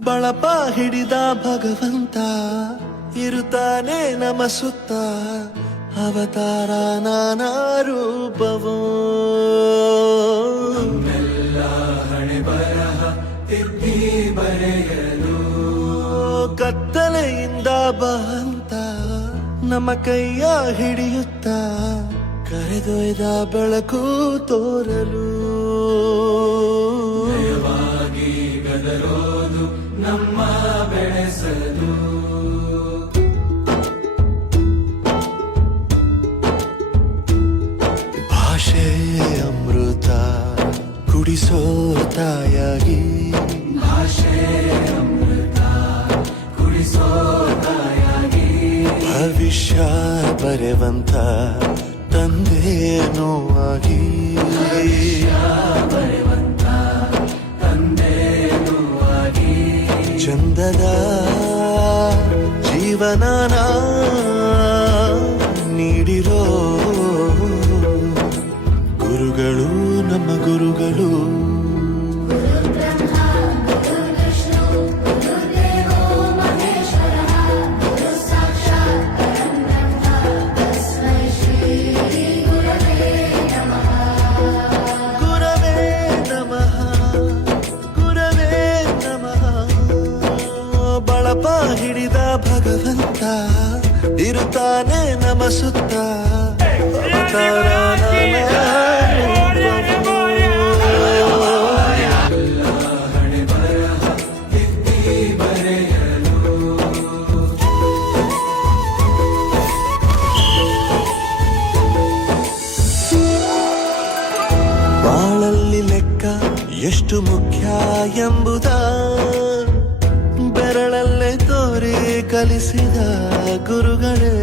ಬಳಪ ಹಿಡಿದ ಭಗವಂತ ಇರುತ್ತಾನೆ ನಮ ಸುತ್ತ ಅವತಾರ ನಾನಾ ರೂಪವೋ ಹಣೆ ಬರಹ ತಿದ್ದಿ ಬರೆಯಲು ಕತ್ತಲೆಯಿಂದ ಬಂತ ನಮ್ಮ ಕೈಯ ಹಿಡಿಯುತ್ತ ಕರೆದೊಯ್ದ ಬೆಳಕು ತೋರಲು ನಯವಾಗಿ ಗದರೋದು ನಮ್ಮ ಬೆಳೆಸಲು ಭಾಷೆ ಅಮೃತ ಕುಡಿಸೋ ತಾಯಾಗಿ ಭಾಷೆ ಅಮೃತ ಕುಡಿಸೋ ತಾಯಾಗಿ ಭವಿಷ್ಯ ಬರೆವಂತ ತಂದೆನೂ ಆಗಿ ಬರೆವಂತ ತಂದೆನೂ ಆಗಿ ಚಂದದ ಜೀವನನ ನೀಡಿರೋ ಗುರುಗಳು ನಮ್ಮ ಗುರುಗಳು ಗುರವೇ ನಮಃ ಗುರವೇ ನಮಃ ಬಳಪ ಹಿಡಿದ ಭಗವಂತ ಇರುತ್ತಾನೆ ನಮ ಸುತ್ತ ಅವತಾರ ನಾನಾ ರೂಪವೋ. ಹಣೆ ಬರಹ ತಿದ್ದಿ ಬರೆಯಲು ಬಾಳಲ್ಲಿ ಲೆಕ್ಕ ಎಷ್ಟು ಮುಖ್ಯ ಎಂಬುದ ಬೆರಳಲ್ಲೇ ತೋರಿ ಕಲಿಸಿದ ಗುರುಗಳೇ